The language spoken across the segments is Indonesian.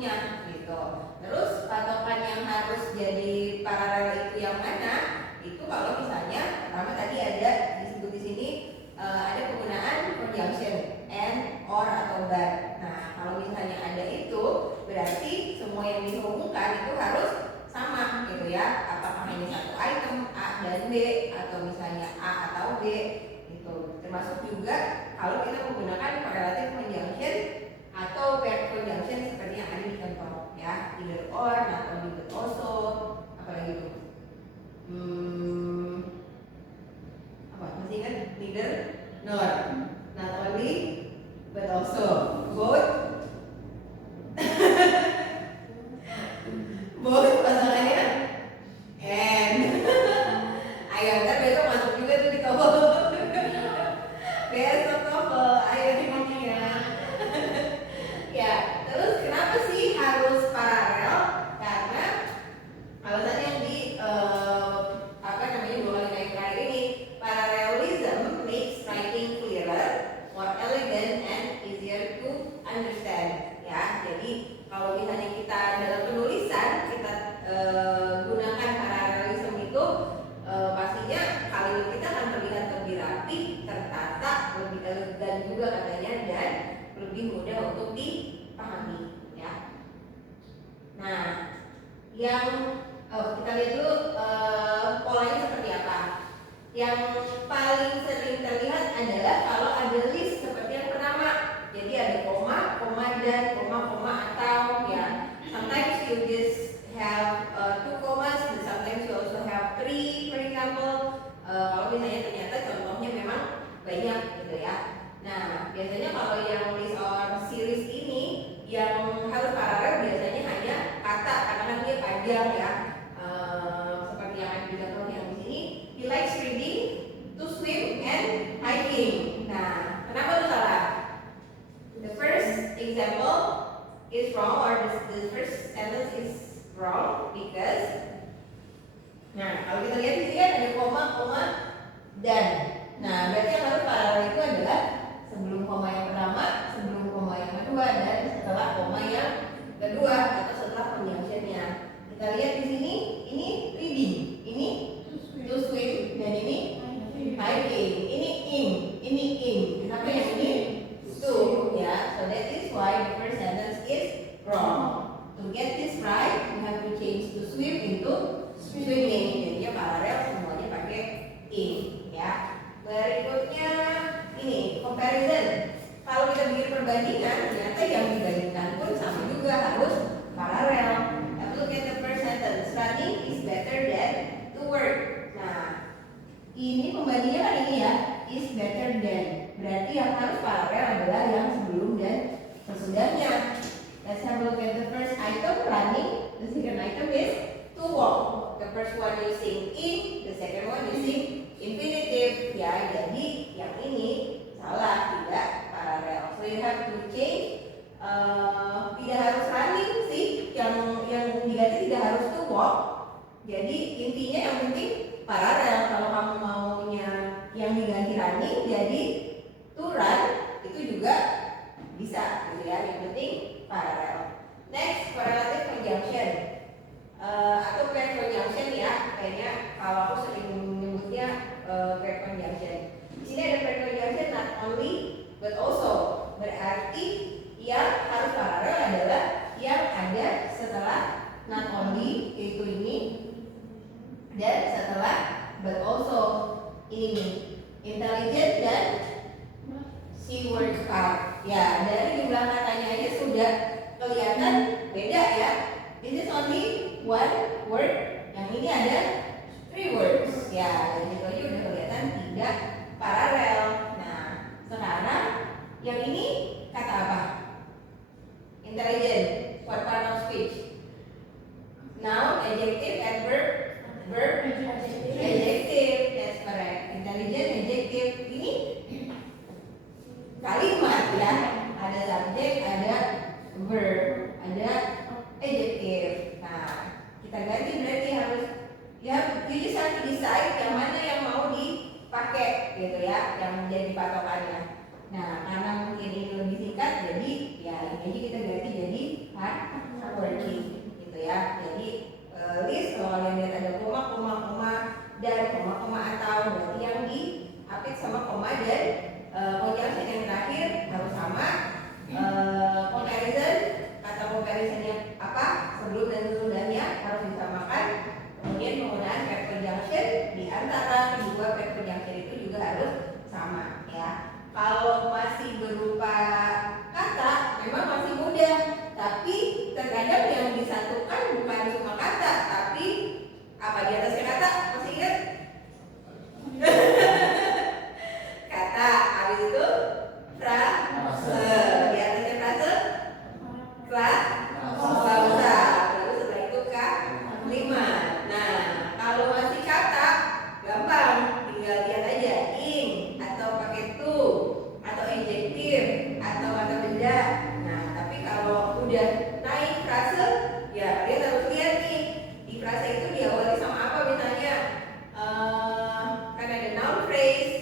bentuknya gitu. Terus patokan yang harus jadi paralel itu yang mana? Itu kalau misalnya pertama tadi ada disebut di sini ada penggunaan conjunction and, or, atau but. Nah kalau misalnya ada itu berarti semua yang dihubungkan itu harus sama gitu ya. Apakah ini satu item A dan B atau misalnya A atau B gitu. Termasuk juga kalau kita menggunakan correlative conjunction atau pair conjunction seperti yang ada di contoh ya, either or, not only but also, apalagi itu apa masih kan, neither nor, not only but also, both both pasangannya and ayo ntar besok masuk juga tuh di TOEFL besok TOEFL ayo dimana ya. Terus kenapa sih harus paralel? Karena alasannya yang di apa namanya 2 kali naik terakhir ini, parallelism makes writing clearer, more elegant and easier to understand ya. Jadi kalau misalnya kita dalam penulisan kita gunakan parallelism itu pastinya kalimat kita akan terlihat lebih rapi, tertata, lebih elegan juga katanya, dan lebih mudah untuk dipahami ya. Nah, yang kita lihat dulu polanya seperti apa. Yang paling sering terlihat adalah kalau ada list seperti yang pertama. Jadi ada koma, koma dan koma atau ya. Sometimes you just have 2 commas, and sometimes you also have 3, for example. Kalau misalnya ternyata contohnya memang banyak gitu ya. Nah, biasanya kalau yang list or series ini yang harus paralel biasanya hanya kata, karena kan dia panjang ya. Seperti yang ada di contoh yang di sini, he likes reading, to swim, and hiking. Nah, kenapa itu salah? The first example is wrong, or the first sentence is wrong because nah kalau kita lihat di sini kan ada koma, koma, dan. Nah berarti yang harus paralel itu adalah sebelum koma yang pertama, sebelum koma yang kedua, dan setelah koma yang kedua atau setelah conjunctionnya. Kita lihat di sini, ini reading, ini to swim, dan ini hiking, ini in. Kenapa yang ini to ya? So that is why the first sentence is wrong. To get this right, you have to change to swim into swimming. Jadinya paralel semuanya pakai in ya. Berikutnya ini comparison. Kalau kita bikin perbandingan, ternyata yang dibandingkan pun sama juga harus paralel. Have a look at the first sentence. Studying is better than to work. Nah, ini pembandingnya kan ini ya, is better than. Berarti yang harus paralel adalah yang sebelum dan sesudahnya. Let's have a look at the first item, running. The second item is to walk. The first one using in, the second one using infinitive. Ya, jadi yang ini salah, tidak paralel. So you have to change. Tidak harus running sih, yang diganti tidak harus to walk. Jadi intinya yang penting paralel. Kalau kamu maunya yang diganti running jadi to run, itu juga bisa gitu ya. Yang penting paralel. Next, correlative conjunction atau pair conjunction ya. Kayaknya kalau aku sering menyebutnya pair conjunction. Di sini ada pair conjunction not only but also. Berarti yang harus paralel adalah yang ada setelah not only, yaitu ini, dan setelah but also ini. Intelligent dan she works hard. Ya, dari jumlah katanya aja sudah kelihatan beda ya. This is only one word, yang ini ada 3 words. Ya, dan itu aja udah kelihatan tidak paralel. Nah, sekarang yang ini kata apa? Intelligent. What part of speech? Noun, adjective, adverb, verb, adjective. That's correct. Intelligent, adjective. Ini kalimat ya. Ada subjek, ada verb, ada adjective. Nah, kita ganti berarti harus ya, you just have to decide yang mana yang mau dipakai gitu ya, yang menjadi patokannya. Nah, karena mungkin ini lebih singkat, jadi ya ini aja kita ganti jadi Tapi terkadang yang disatukan bukan cuma kata, tapi apa di atasnya kata? Masih ingat? Kata, habis itu frase. Di atasnya frase klausa. Lalu setelah itu kalimat. Nah, kalau masih kata gampang, tinggal lihat aja in atau pakai to atau adjektif atau kata benda. Nah, tapi kalau udah naik frase, ya kalian harus lihat nih di frase itu diawali sama apa misalnya. Kan ada noun phrase,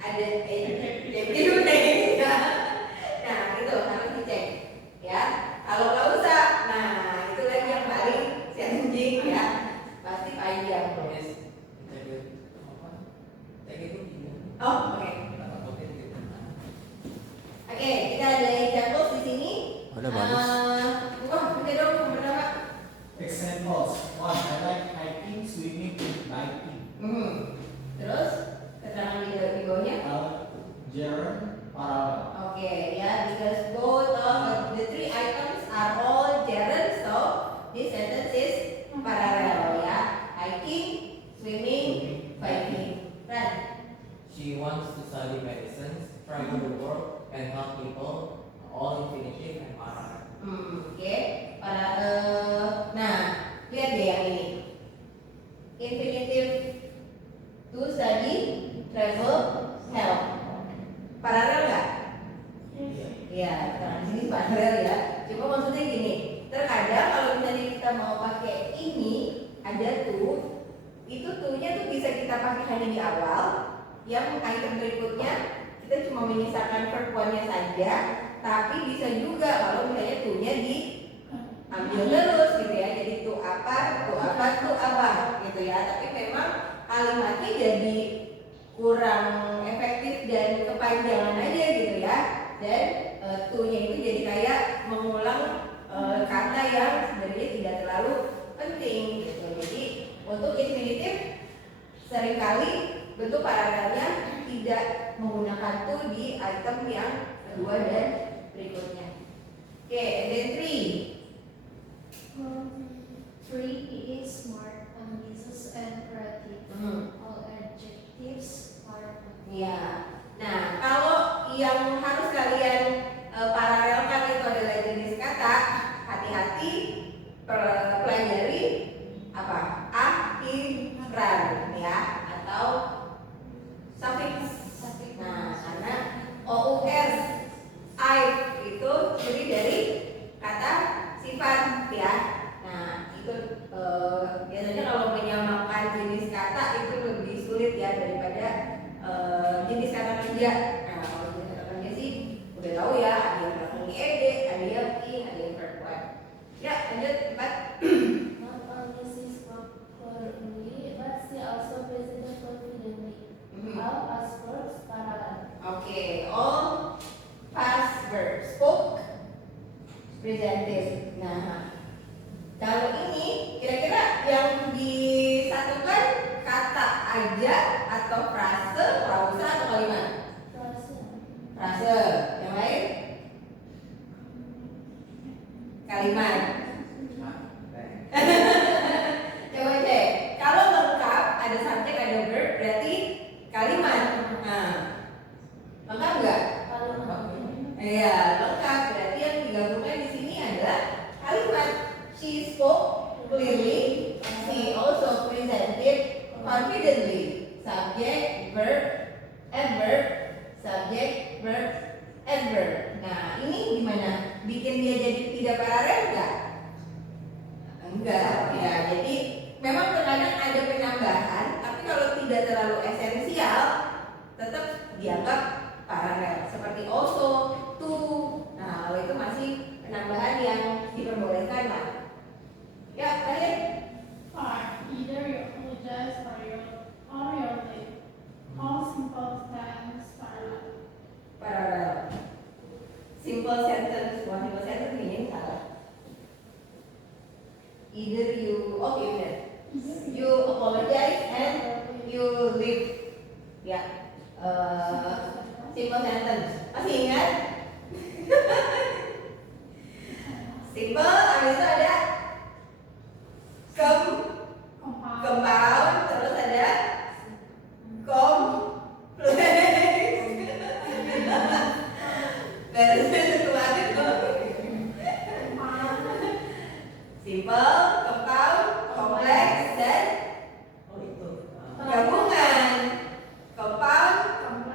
ada adjective name. Nah, itu harus dicek ya. Kalau klausa, nah itu lagi yang paling challenging ya, pasti panjang. Oh, oke. Oke, kita ada examples di sini. Ada bagus. Wah, udah dong yang pertama. Examples. 1. I like hiking, swimming, and biking. Terus keterangan di bawahnya. Gerund parallel. Oke, ya, because both of the three items are all gerund, so this sentence is parallel ya. Hiking, swimming, biking. Right. She wants to study medicine, travel the world, and help people. All infinitive and parallel. Oke. Nah, lihat deh yang ini. Infinitive to study, travel, help. Paralel nggak? Iya, di sini paralel ya. Cuma maksudnya gini, terkadang kalau misalnya kita mau pakai ini ada to, itu to-nya tuh bisa kita pakai hanya di awal. Yang item berikutnya kita cuma menyisakan verb one-nya saja, tapi bisa juga kalau misalnya to-nya diambil terus gitu ya. Jadi to apa, to apa gitu ya. Tapi memang kalimatnya jadi kurang efektif dan kepanjangan aja gitu ya. Dan to-nya itu jadi kayak mengulang kata yang sebenarnya tidak terlalu penting gitu. Jadi untuk infinitive seringkali bentuk paralelnya tidak menggunakan to di item yang kedua dan berikutnya. Oke, and then 3 is smart, ambitious, and creative. All adjectives are Ya. Nah, kalau yang harus kalian paralelkan itu adalah jenis kata, hati-hati pelajari apa? Akhiran ya, atau suffix. Nah, karena OUS I itu terdiri dari kata sifat ya. Nah, itu biasanya kalau menyamakan jenis kata itu lebih sulit ya daripada jenis kata kerja. Nah, kalau jenis kata kerja sih udah tahu ya, ada yang belakangnya ed, ada yang in, ada yang verb one. Ya, lanjut 4. not only she spoke fluently, but she also presented confidently. All past verbs parallel. Oke, all past verbs spoke, presented. Nah, kalau ini kira-kira yang disatukan kata aja atau frase, klausa atau kalimat? Frase. Yang lain? Kalimat. Coba cek. Kalau lengkap ada subjek ada verb berarti kalimat. Nah, lengkap nggak? Iya, lengkap. Berarti yang digabungkan di sini adalah kalimat. She spoke clearly. She also presented confidently. Subject, verb, adverb, subject, verb, adverb. Nah, ini gimana? Bikin dia jadi tidak paralel nggak? Enggak. Ya, jadi memang terkadang ada penambahan, tapi kalau tidak terlalu esensial, tetap dianggap paralel. Seperti also, to. Nah, kalau itu masih penambahan yang diperbolehkan lah. Ya, terakhir. 5. Either you apologize or you're late. All simple tense parallel. Paralel. Simple sentence, one simple sentence ini salah. Either you, oke benar. You apologize and you leave. Ya, simple sentence. Masih ingat? Simple, habis itu ada Compound. compound, terus ada complex. Versi kemarin simple, compound, kompleks, dan Oh itu. gabungan. Compound,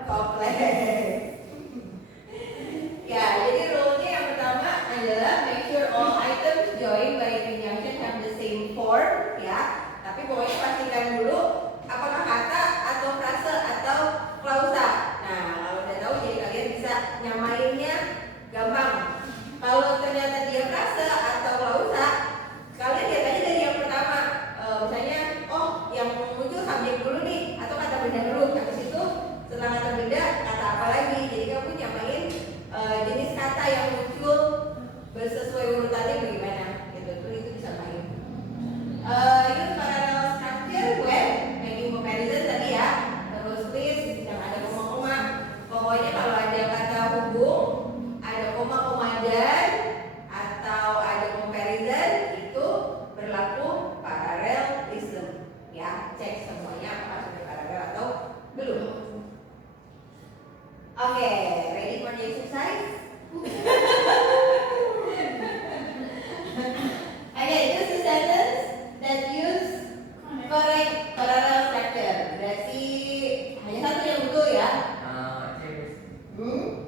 kompleks. Ya, jadi rule-nya yang pertama adalah make sure all items joined by conjunction have the same form, ya. Tapi pokoknya pastikan dulu apakah kata atau frase atau klausa. Nah, kalau udah tahu jadi kalian bisa nyamainnya gampang. Kalau ternyata dia frase atau klausa, kalian lihat aja dari yang pertama. Misalnya, oh yang muncul subjek dulu nih, atau kata benda dulu. Habis itu setelah kata benda, kata apa lagi. Jadi kamu nyamain jenis kata yang muncul sesuai urutannya bagaimana. Gitu, itu bisa main. Use parallel structure when making comparison tadi ya. Terus list yang ada koma-koma. Pokoknya kalau ada kata hubung, ada koma-koma dan atau ada comparison itu berlaku parallelism. Ya, cek semuanya apakah sudah paralel atau belum. Oke, ready for the exercise? Okay, choose a sentence that use correct parallel structure. Berarti hanya satu yang betul ya.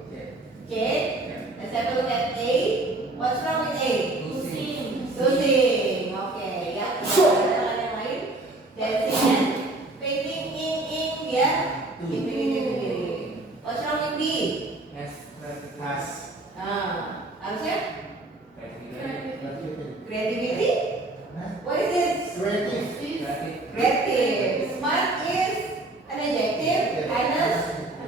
C. C. Let's have a look at A. What's wrong with A? Pusing. Losing. Oke, ya. Ada yang lain? Dancing and painting in dia. What's wrong with B? S. Has. Harusnya Creative. creativity. What is it? Creative. Creative. Smart is an adjective. Kindness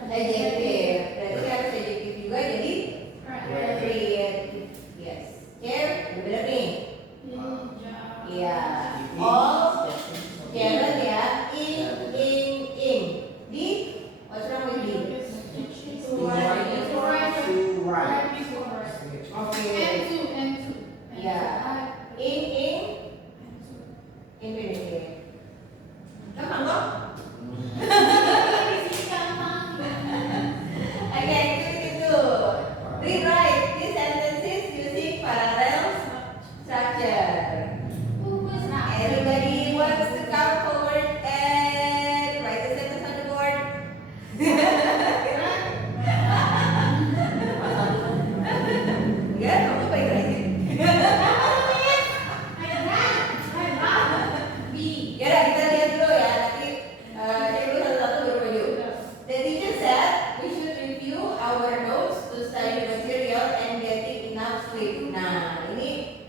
adjective. Berarti harus adjective juga jadi creative. Yes. Care, bener nih. Iya. All Karen ya. In. Di. What's wrong with di? To write. Oke. Ya. Infinitive. Gampang kok? Okay, itu. Rewrite these sentences using parallel structure. Everybody wants to come forward and write the sentence on the board. Enggak, kamu baik lagi. Ya udah, kita lihat dulu ya. Nanti cek dulu satu-satu baru maju. The teacher said we should review our notes to study the material and getting enough sleep. Nah, ini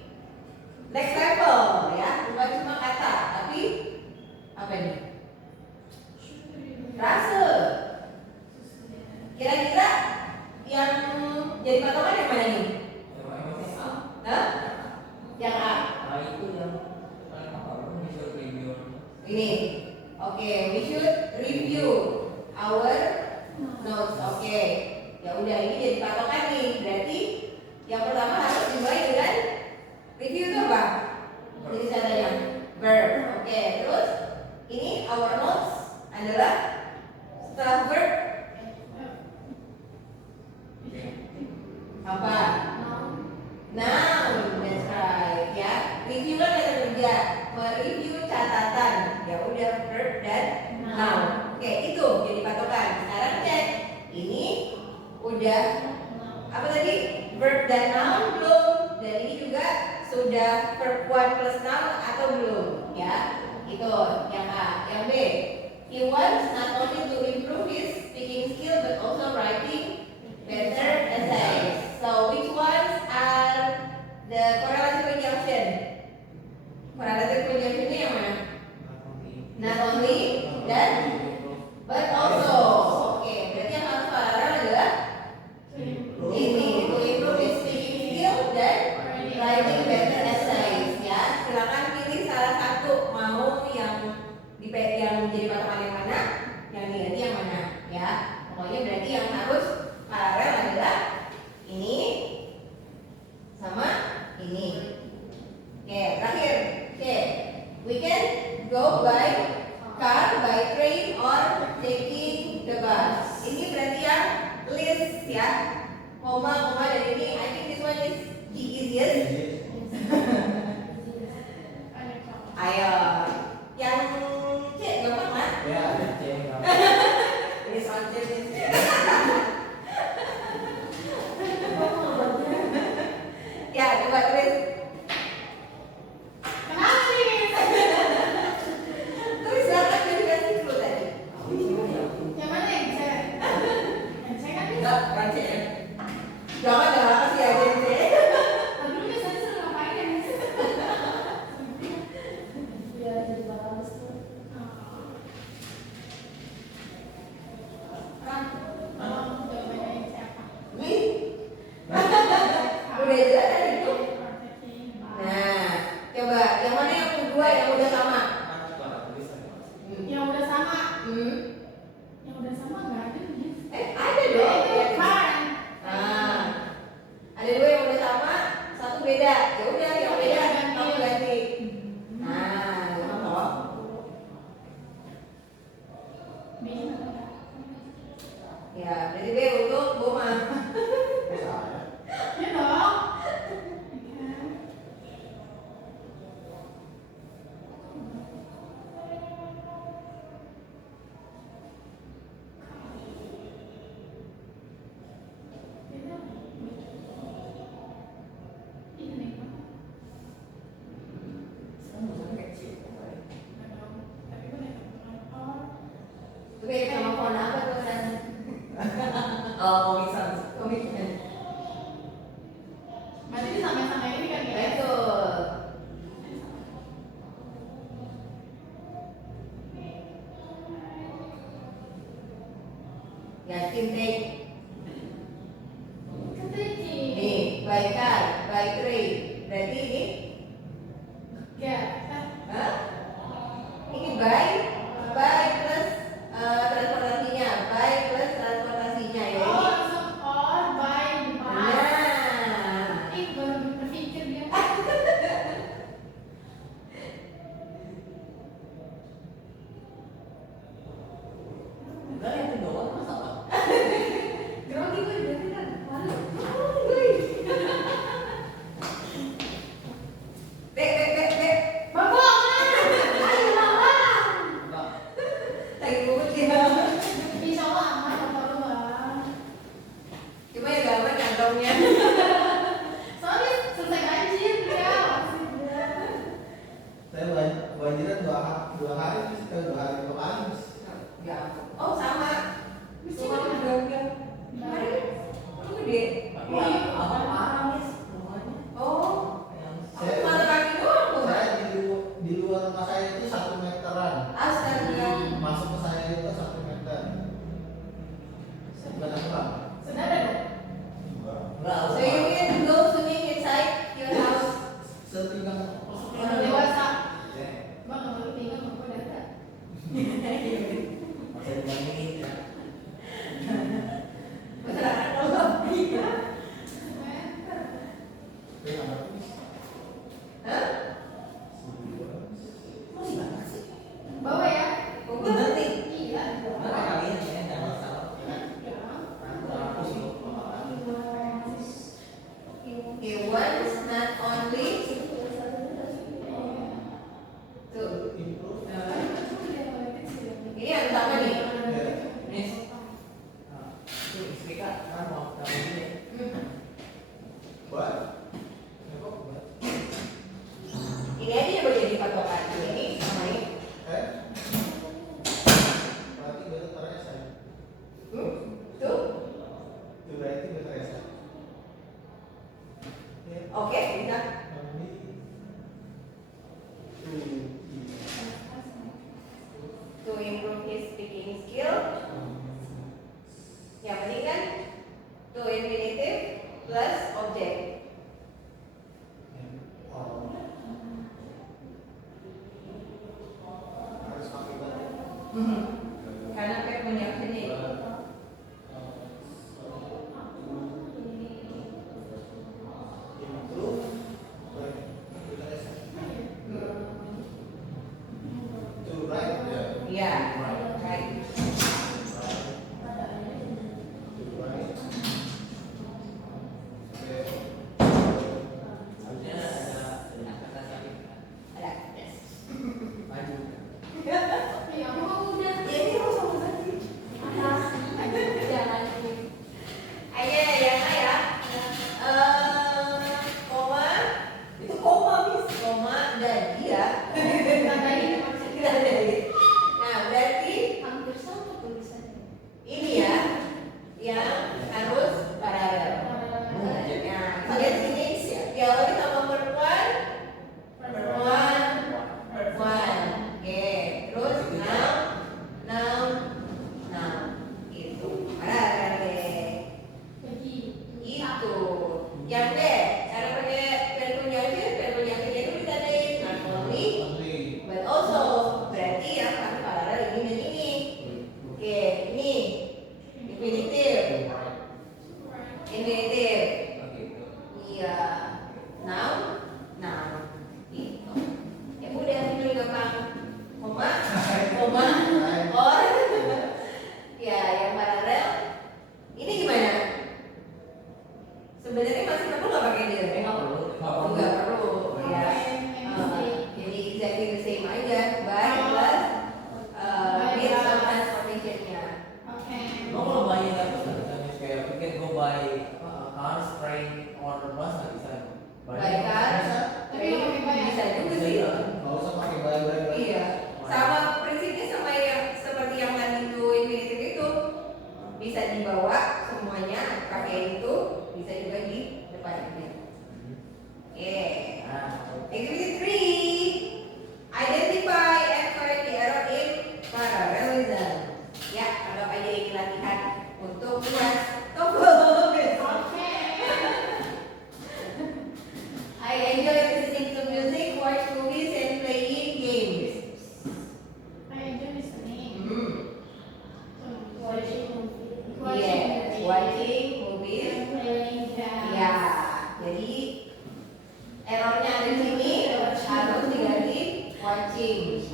next level ya, bukan cuma kata, tapi apa ini? Frase. Kira-kira yang jadi patokan yang mana nih? Hah? Yang A. Itu yang paling apa? Visual review. Ini. Oke, we should review our notes. Oke. Ya udah, ini jadi patokan nih. Berarti yang pertama harus dimulai dengan review itu apa? Jadi katanya verb. Oke, terus ini our notes adalah setelah verb apa? Noun, that's right ya. Review kan kata kerja, mereview catatan. Ya udah verb dan noun. Oke, itu jadi patokan. Sekarang cek. Ini udah apa tadi? Verb dan noun belum? Dan ini juga sudah verb one plus noun atau belum? Ya, itu yang A. Yang B, he wants not only to improve his speaking skill but also writing better essays. So which ones are the correlative conjunction? Correlative conjunctionnya yang mana? Not only dan but also. Oke, berarti yang harus paralel adalah ini, to improve his speaking skill dan writing better essays. Ya, silakan pilih salah satu mau yang jadi patokan yang mana, yang diganti yang mana. Ya, pokoknya berarti yang harus paralel adalah ini sama ini. koma dan ini. I think this one is the easiest. Ayo, yang C gampang kan? Ya. Ini soal C nih. Ya, coba tulis. Kenapa sih? Tulis silakan jadi kasih dulu tadi. Yang mana yang C? Yang C kan bisa. Enggak, kan C. Jangan kasih aja C. Dulu biasanya suruh ngapain ya? Biar jadi bagus tuh. Kan, jawabannya yang siapa? Nih, udah jelas kan itu? Nah, coba yang mana yang kedua yang udah sama? Yang udah sama. Hmm. Yang udah sama nggak ada nih. Ada dong. Ya, Kan. nah, ada dua yang udah sama, satu beda. Ya udah, yang beda kamu ganti. Nah, gampang toh. Bisa. Ya, berarti B untuk Boma. Ya dong. Itu kayak sama pohon apa tuh kan? Komisan. Berarti ini sama-sama ini kan ya? Betul. Yakin take. Ketujuh. Nih, by car, by train. Berarti ini, Ya. hah? Ini by plus transportasinya, by plus transportasinya ya. Oh, langsung or by di pas. Nah, Ih, baru berpikir dia. Enggak, yang kedua masalah. grogi gue berarti kan malu. Bek. Bapak, ayo lawan. Lagi bubut dia. Insya Allah aman kata lu bang. Cuma ya gak aman kantongnya. Soalnya selesai banjir ya. Masih dia. Saya banjiran 2 hari sih, 2 hari 2 kali. Ya. Oh sama. Cuma udah. Kemarin lu gede. Tapi apa parah nih semuanya? Oh. Yang Aku malah kaki doang tuh. Saya di luar rumah saya itu 1 meteran. Astaga. Masuk ke saya itu 1 meter. Bukan apa? Sudah ada dong. enggak So you can go swimming inside your house. Setinggal Orang dewasa. Ya, Bang, nggak boleh tinggal sama gue ada. masih dibandingin ya. Beneran kalau iya. Hah? Masih banget sih. Bawa ya. Bener nih. Iya. Berapa kalian ya enggak masalah. Ya. Aku sih. He wants not only to ini yang sama nih. Miss. Itu istri Kak, kan mau tahu ini. Ini aja yang jadi patokan ini sama ini. Berarti gue terasa. Tuh. Itu berarti gue terasa. Oke, bisa. To improve his speaking skill. Yang penting kan to infinitive plus object. Harus pakai balik. Karena kan banyak sini. Iya, right. Watching.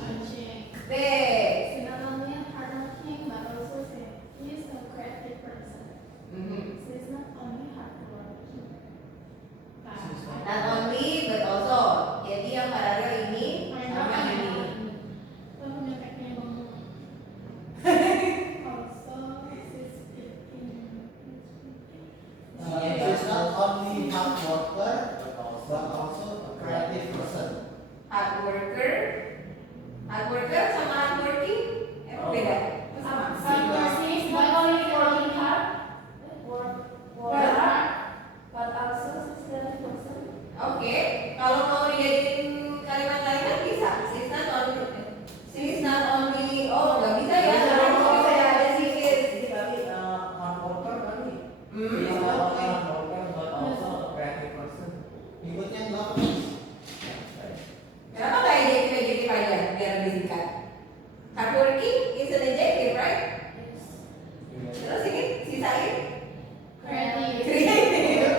B. She's not only hardworking but also she is a creative person. Mhm. She's not only hardworking. Not only but also. Jadi yang paralel ini sama ini. Kita punya tagnya ngomong. Also, she's speaking. She's not only hard worker but also a creative person. Hard worker. Hard worker sama hardworking beda. Sama. She's not only working hard, work hard, but also she's creative person. Oke, kalau mau dijadiin kalimat-kalimat bisa. She's not only, oh nggak bisa ya, karena di sini saya ada sihir. Jadi tadi hard worker tadi. Hmm, Dia oke. hard worker but also a creative person. Ikutnya enggak. Kenapa nggak adjective aja biar lebih singkat? Hardworking is an adjective, right? Yes. Terus ini sisain Creative. creative.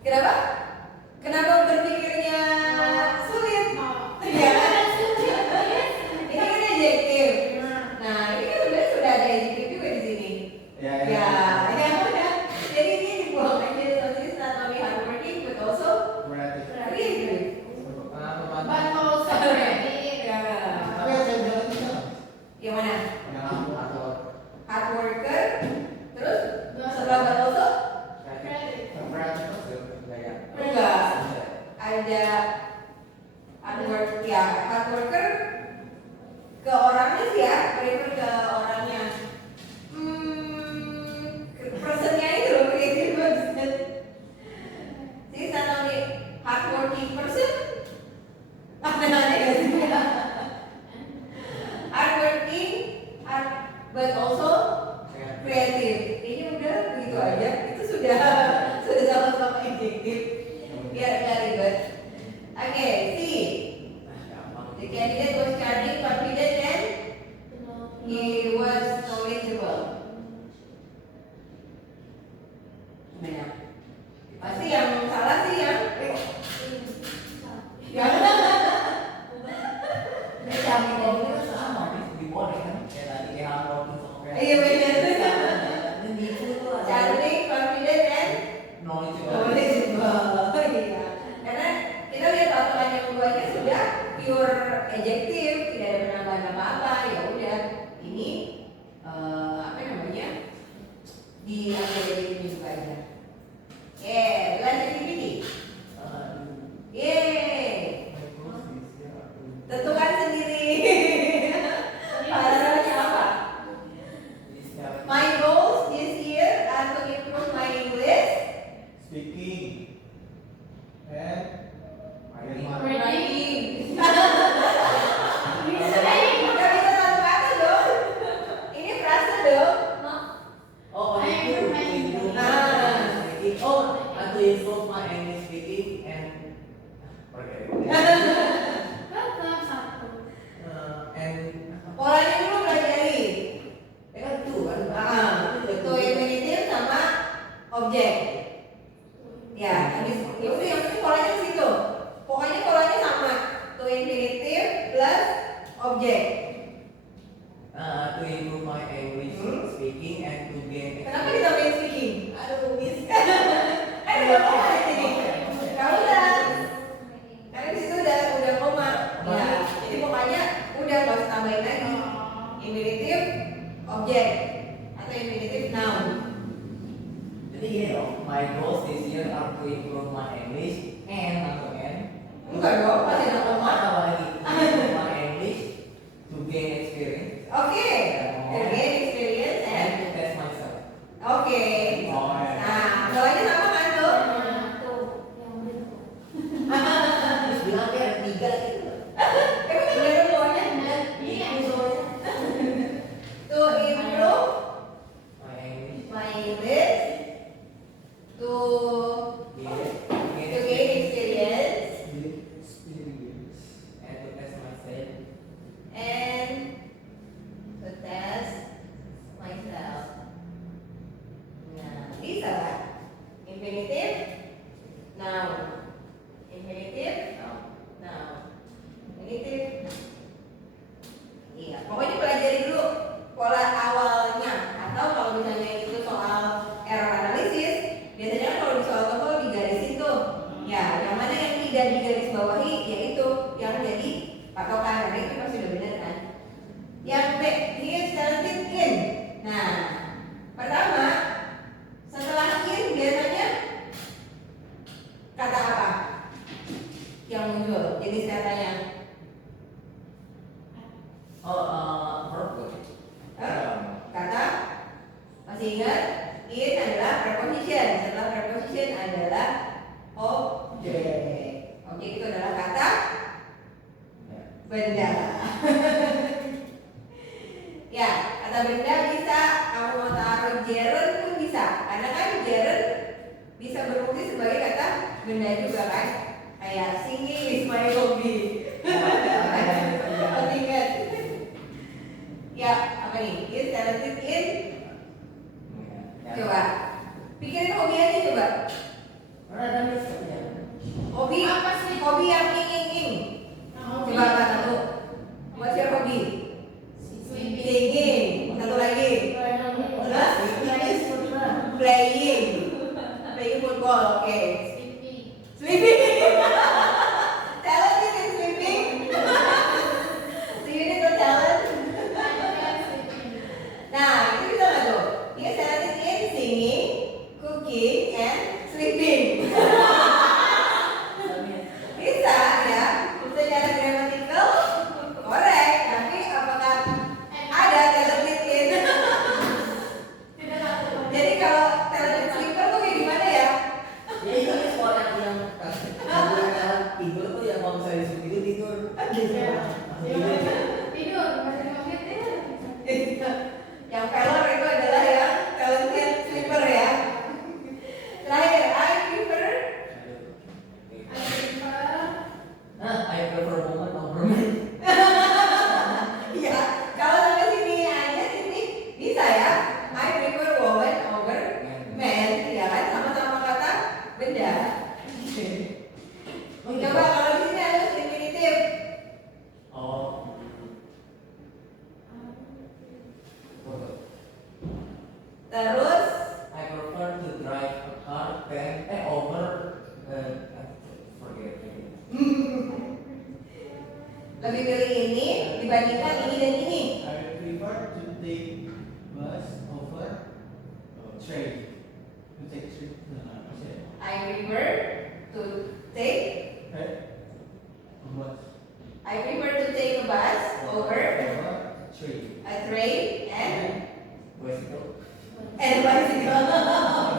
Kenapa? Kenapa berpikirnya sulit? Ya. Ini kan adjective. Nah, ini kan sebenarnya sudah ada adjective juga di sini. Ya, Ya udah. Jadi ini dibuang aja. So she's not only hardworking but also Creative. creative. But also creative. Ya. Tapi yang saya bilang itu kan Yang mana? yang aku atau Hard worker. Terus setelah but also Creative. creative person. enggak. Ada hard work ya, hard worker ke orangnya sih ya, refer ke orangnya. Personnya itu loh creative person. She's not only hardworking person. Aneh-aneh gak sih? Hardworking, but also kreatif. Ini udah begitu aja. Itu sudah sama-sama adjektif. Biar nggak ribet. Oke, C. The candidate was charming, confident, and he was knowledgeable. Gimana? Pasti yang salah sih yang Kami ngomongnya kan sama, di boleh kan? Kayak tadi kayak hard working sama creative. Iya, bener. Ini itu lah. charming, confident, and Knowledgeable. knowledgeable. Iya. Karena kita lihat aturan yang keduanya sudah pure adjektif, tidak ada penambahan apa-apa. Ya udah, ini apa namanya? Diambil dari ini juga aja. Oke, lanjut activity. Yeay. Tentukan sendiri. Paralelnya apa? My goals this year are to improve my English, Speaking and writing. Nggak bisa satu kata dong. Ini frase dong. Oh, itu. Nah. Oh, to improve my English speaking and forget it. Tetap satu. And Polanya dulu pelajari. kan itu kan. To infinitive sama objek. Ya, habis ya udah yang penting polanya ke situ. Pokoknya polanya sama. To infinitive plus objek. To improve my English speaking and to gain Kenapa ditambahin speaking? Aduh, miss. Udah koma di sini. Gak usah. Karena di situ udah koma. Ya, jadi pokoknya udah gak usah tambahin lagi. Infinitive objek atau infinitive noun. Jadi gini loh, my goals this year are to improve my English and atau Enggak dong, masih ada koma. apa lagi? To improve my English to gain experience Oke, gain experience and and to test myself. oke. Oh, ya. Nah, polanya sama kan tuh? Tuh, yang bener. Terus bilang kayak ada 3 gitu. Emang nggak ada polanya? Iya. To improve My English my English, to gain experience and to test myself. and to test myself. Nah, bisa kan? Infinitive noun. Infinitive. Now, Nah, infinitive. Iya, pokoknya pelajari dulu pola awalnya. Atau kalau misalnya itu soal error analisis, biasanya kan kalau di soal TOEFL digarisin tuh. Ya, yang mana yang tidak digaris bawahi, yaitu yang jadi patokan. Karena itu pasti udah benar kan. Yang B, he is talented in. Nah, pertama, setelah in biasanya kata apa yang muncul jenis katanya? verb. Kata masih ingat? In adalah preposition. Setelah preposition adalah objek. Objek itu adalah kata benda. Ya, kata benda bisa kamu mau taruh gerund pun bisa. Karena kan gerund bisa berfungsi sebagai kata benda juga kan. Kayak singing is my hobby. Masih ingat? Ya, apa nih? Is talented in. Coba pikirin hobi aja coba. Hobi apa sih? Hobi yang ingin. Coba apa satu? What's your hobby? Singing. Satu lagi. Playing. Playing football. Oke. Sleeping. Talented in sleeping. Do you need to talent? Nah, itu bisa nggak tuh? Dia talented in singing, cooking, and sleeping. Bisa ya, secara gramatikal korek, tapi apakah ada talented in? Jadi kalau talented sleeper tuh kayak gimana ya? Ya itu soal yang tidur tuh yang kalau misalnya disuruh tidur tidur. Yang pelor itu adalah yang talented sleeper ya. Terakhir, I prefer. I prefer woman over men. Ya, kalau sampai sini aja sini bisa ya. I prefer woman over man, ya kan sama-sama kata benda. Coba kalau di sini harus infinitif. Oh. Terus I prefer to drive a car than over forget. lebih pilih ini dibandingkan ini dan ini. I prefer to take bus over train. To take train. No, I prefer to take bus. I prefer to take a bus over train. a train and Bicycle. bicycle.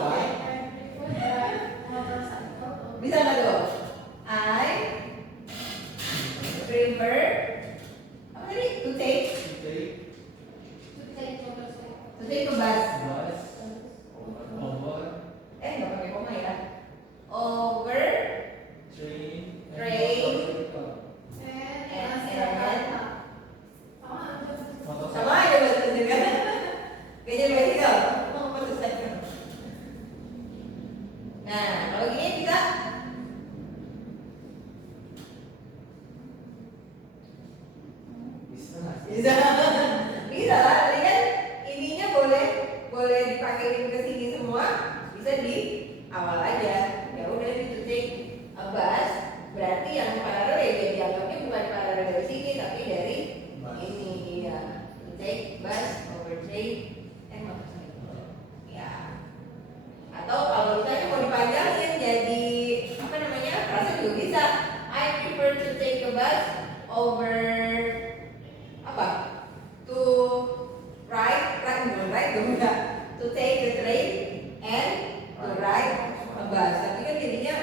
Why? Bisa nggak tuh? I prefer apa tadi? To take a bus. Bus over Nggak pakai koma ya. Over train. Train. sama aja bahasa juga. Kayaknya bicycle. Motorcycle. Nah, kalau gini bisa Bisa nggak sih? bisa bisa lah. Tadi kan intinya boleh dipakai ke sini semua, bisa di awal aja. Ya udah itu take a bus, berarti yang paralel ya dianggapnya bukan paralel dari sini tapi dari ini ya. To take bus over train and motorcycle. Ya. Atau kalau misalnya mau dipanjangin jadi apa namanya? Frasa juga bisa. I prefer to take a bus over apa? To ride dong enggak. To take the train and to ride a bus. Tapi kan jadinya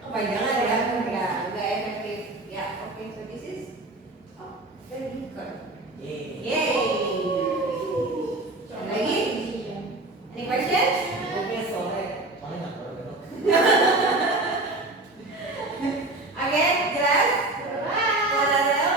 kepanjangan ya, enggak efektif. Ya, oke. So this is very good. Yay. Ada lagi? Any questions? Oke, soalnya nggak perlu gitu. Oke, jelas? Paralel,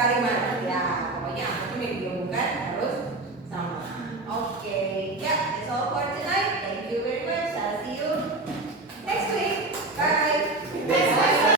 sekali mana? Ya, pokoknya angkanya medium